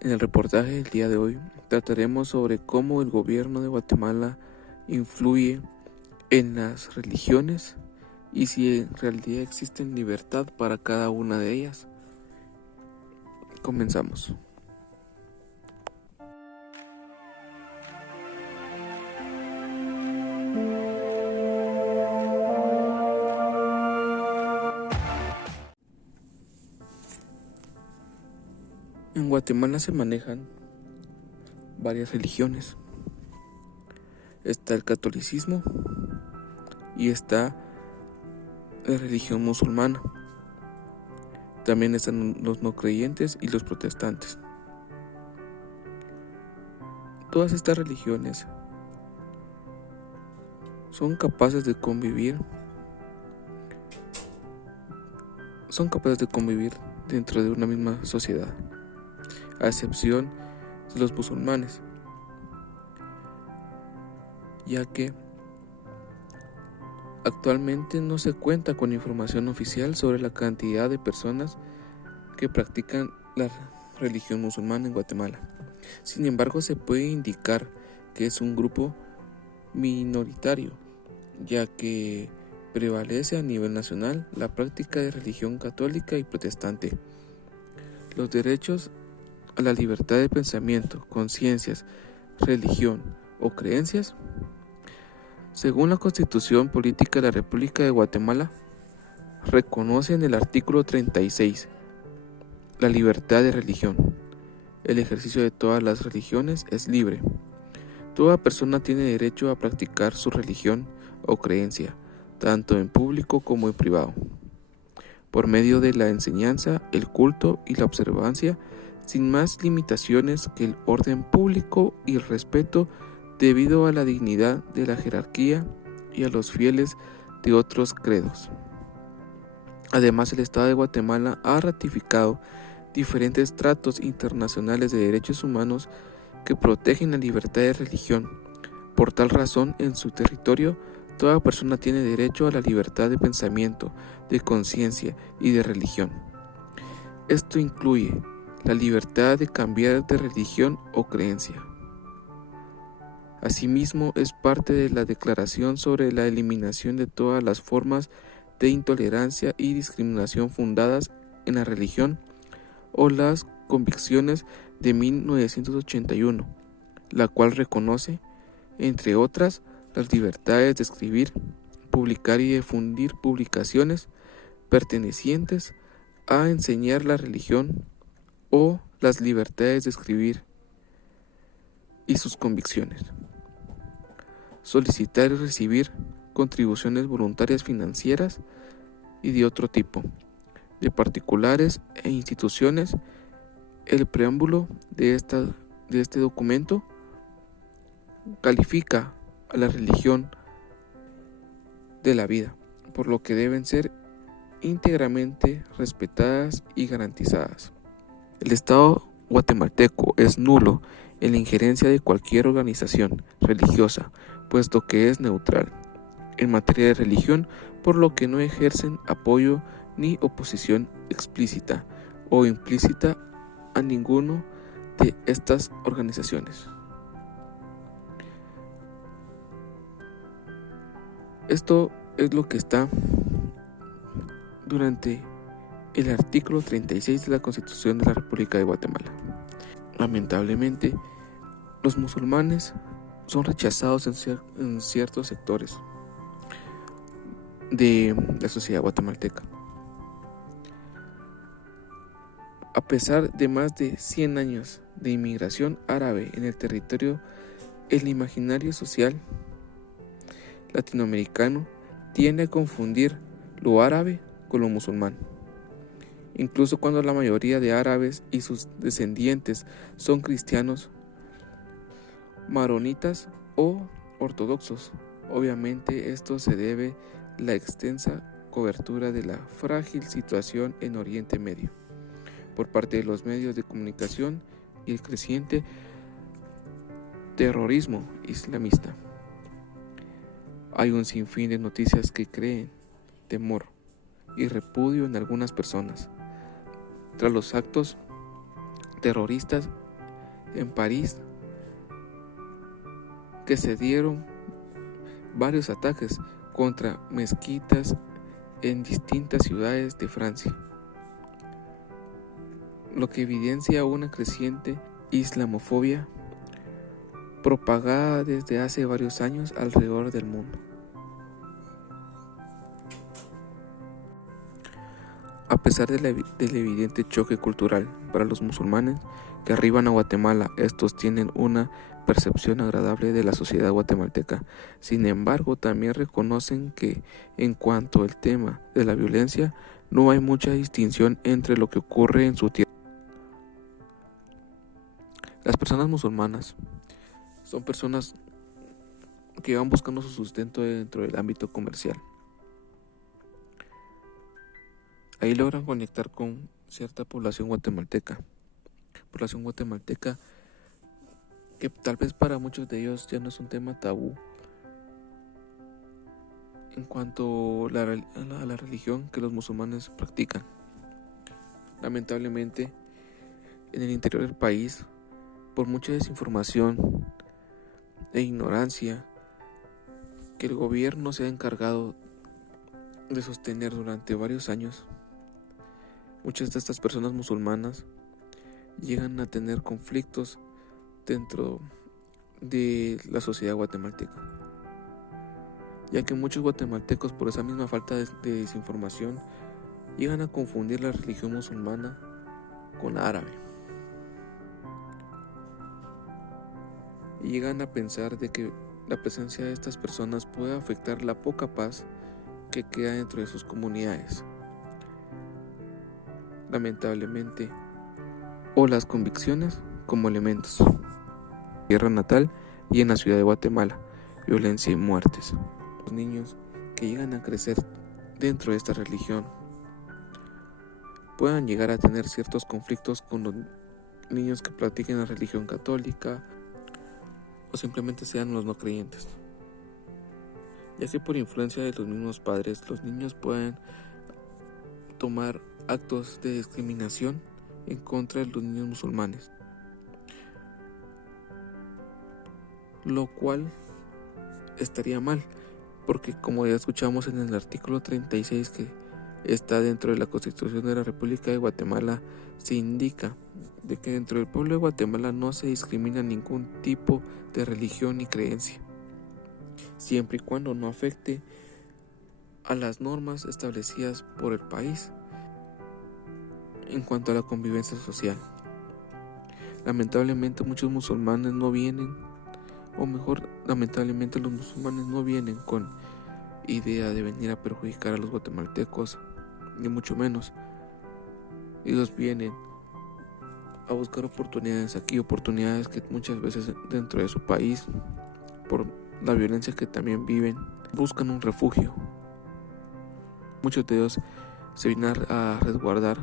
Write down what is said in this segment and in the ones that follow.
En el reportaje del día de hoy trataremos sobre cómo el gobierno de Guatemala influye en las religiones y si en realidad existe libertad para cada una de ellas. Comenzamos. En Guatemala se manejan varias religiones. Está el catolicismo y está la religión musulmana. También están los no creyentes y los protestantes. Todas estas religiones son capaces de convivir dentro de una misma sociedad, a excepción de los musulmanes, ya que actualmente no se cuenta con información oficial sobre la cantidad de personas que practican la religión musulmana en Guatemala. Sin embargo, se puede indicar que es un grupo minoritario, ya que prevalece a nivel nacional la práctica de religión católica y protestante. Los derechos a la libertad de pensamiento, conciencias, religión o creencias. Según la Constitución Política de la República de Guatemala, reconoce en el artículo 36 la libertad de religión. El ejercicio de todas las religiones es libre. Toda persona tiene derecho a practicar su religión o creencia, tanto en público como en privado, por medio de la enseñanza, el culto y la observancia, sin más limitaciones que el orden público y el respeto debido a la dignidad de la jerarquía y a los fieles de otros credos. Además, el Estado de Guatemala ha ratificado diferentes tratos internacionales de derechos humanos que protegen la libertad de religión. Por tal razón, en su territorio, toda persona tiene derecho a la libertad de pensamiento, de conciencia y de religión. Esto incluye la libertad de cambiar de religión o creencia. Asimismo, es parte de la Declaración sobre la eliminación de todas las formas de intolerancia y discriminación fundadas en la religión o las convicciones de 1981, la cual reconoce, entre otras, las libertades de escribir, publicar y difundir publicaciones pertenecientes a enseñar la religión o las libertades de escribir y sus convicciones. Solicitar y recibir contribuciones voluntarias financieras y de otro tipo, de particulares e instituciones. El preámbulo de este documento califica a la religión de la vida, por lo que deben ser íntegramente respetadas y garantizadas. El Estado guatemalteco es nulo en la injerencia de cualquier organización religiosa, puesto que es neutral en materia de religión, por lo que no ejercen apoyo ni oposición explícita o implícita a ninguno de estas organizaciones. Esto es lo que está durante el artículo 36 de la Constitución de la República de Guatemala. Lamentablemente, los musulmanes son rechazados en ciertos sectores de la sociedad guatemalteca. A pesar de más de 100 años de inmigración árabe en el territorio, el imaginario social latinoamericano tiende a confundir lo árabe con lo musulmán. Incluso cuando la mayoría de árabes y sus descendientes son cristianos, maronitas o ortodoxos. Obviamente esto se debe a la extensa cobertura de la frágil situación en Oriente Medio por parte de los medios de comunicación y el creciente terrorismo islamista. Hay un sinfín de noticias que creen temor y repudio en algunas personas tras los actos terroristas en París que se dieron varios ataques contra mezquitas en distintas ciudades de Francia, lo que evidencia una creciente islamofobia propagada desde hace varios años alrededor del mundo. A pesar del evidente choque cultural para los musulmanes que arriban a Guatemala, estos tienen una percepción agradable de la sociedad guatemalteca. Sin embargo, también reconocen que en cuanto al tema de la violencia, no hay mucha distinción entre lo que ocurre en su tierra. Las personas musulmanas son personas que van buscando su sustento dentro del ámbito comercial. Ahí logran conectar con cierta población guatemalteca que tal vez para muchos de ellos ya no es un tema tabú en cuanto a la religión que los musulmanes practican. Lamentablemente, en el interior del país, por mucha desinformación e ignorancia que el gobierno se ha encargado de sostener durante varios años, muchas de estas personas musulmanas llegan a tener conflictos dentro de la sociedad guatemalteca, ya que muchos guatemaltecos, por esa misma falta de desinformación, llegan a confundir la religión musulmana con la árabe y llegan a pensar de que la presencia de estas personas puede afectar la poca paz que queda dentro de sus comunidades. Lamentablemente, o las convicciones como elementos. Tierra natal y en la ciudad de Guatemala, violencia y muertes. Los niños que llegan a crecer dentro de esta religión puedan llegar a tener ciertos conflictos con los niños que practiquen la religión católica o simplemente sean los no creyentes, ya que por influencia de los mismos padres los niños pueden tomar actos de discriminación en contra de los niños musulmanes, lo cual estaría mal, porque como ya escuchamos en el artículo 36 que está dentro de la Constitución de la República de Guatemala, se indica de que dentro del pueblo de Guatemala no se discrimina ningún tipo de religión ni creencia, siempre y cuando no afecte a las normas establecidas por el país en cuanto a la convivencia social. Lamentablemente muchos musulmanes no vienen, o mejor, lamentablemente los musulmanes no vienen con idea de venir a perjudicar a los guatemaltecos, ni mucho menos. Ellos vienen a buscar oportunidades aquí, oportunidades que muchas veces dentro de su país, por la violencia que también viven, buscan un refugio. Muchos de ellos se vienen a resguardar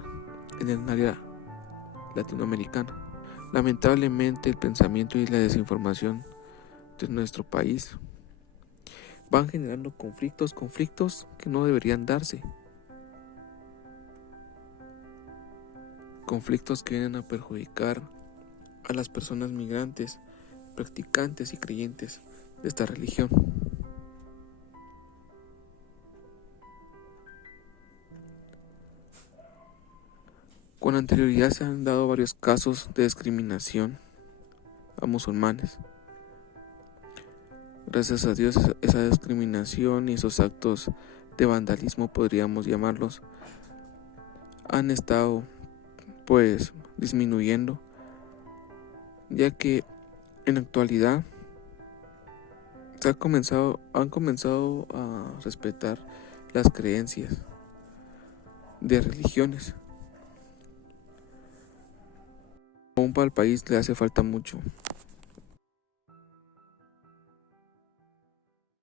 en el área latinoamericana. Lamentablemente el pensamiento y la desinformación de nuestro país van generando conflictos que no deberían darse, conflictos que vienen a perjudicar a las personas migrantes, practicantes y creyentes de esta religión. Con anterioridad se han dado varios casos de discriminación a musulmanes. Gracias a Dios, esa discriminación y esos actos de vandalismo, podríamos llamarlos, han estado disminuyendo, ya que en la actualidad han comenzado a respetar las creencias de religiones. Aún para el país le hace falta mucho,